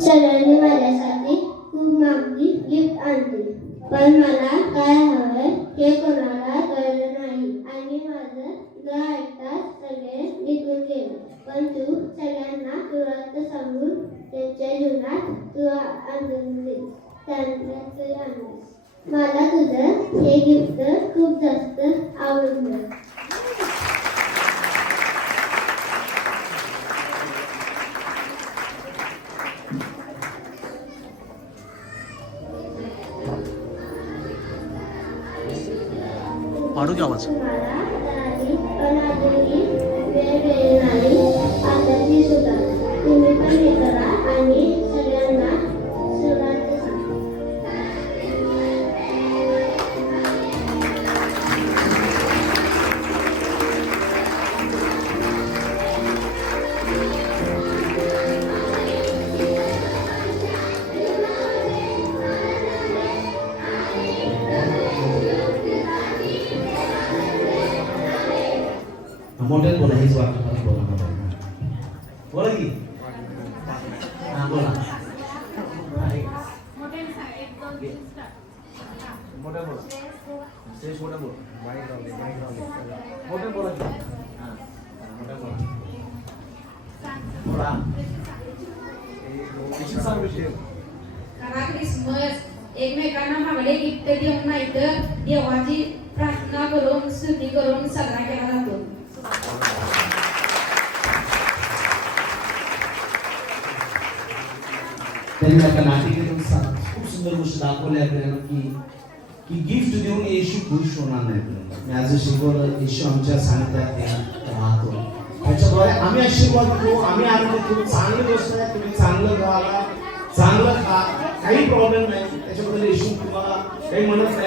सगळ्यांनी माझ्यासाठी खूप महागडी गिफ्ट आणली, पण मला काय हवंय हे कोणाला कळलं नाही आणि माझं न ऐकता सगळे निघून गेले. पण तू सगळ्यांना तुरंत सांगून त्यांच्या जीवनात तू आनंदी त्यांना तू आणलीस. मला तुझं हे गिफ्ट खूप जास्त आवडलं. वाढू की आवाज. तुम्हाला नाही पण अजूनही वेळ वेळ नाही आताची सुद्धा तुम्ही पण हे करा आणि सगळ्यांना सुरुवात सांगा. मोठ्यात बोला, हेच वाक्य मला बोला. बोला की हा बोला. मोठ्या बोला, स्टेज मोठ्या बोला, मोठ्या बोला की हा मोठ्या बोला बोला. क्रिसमस एकमेकांना मागले गिफ्ट देऊन नाही तर देवाची प्रार्थना करून स्तुती करून साजरा केला जातो. त्यांनी त्या नाटिकेतून खूप सुंदर गोष्ट दाखवली आपल्याला की गिफ्ट देऊन येशू खुश होणार नाही. मी आज शिकवलं, येशू आमच्या सानिध्यात राहतो, त्याच्याद्वारे आम्ही आशीर्वाद घेऊ, आम्ही आनंद घेऊ. चांगली गोष्ट आहे, तुम्ही चांगलं राहा, चांगलं खा, काही प्रॉब्लेम नाही त्याच्याबद्दल. येशू तुम्हाला काही म्हणत नाही.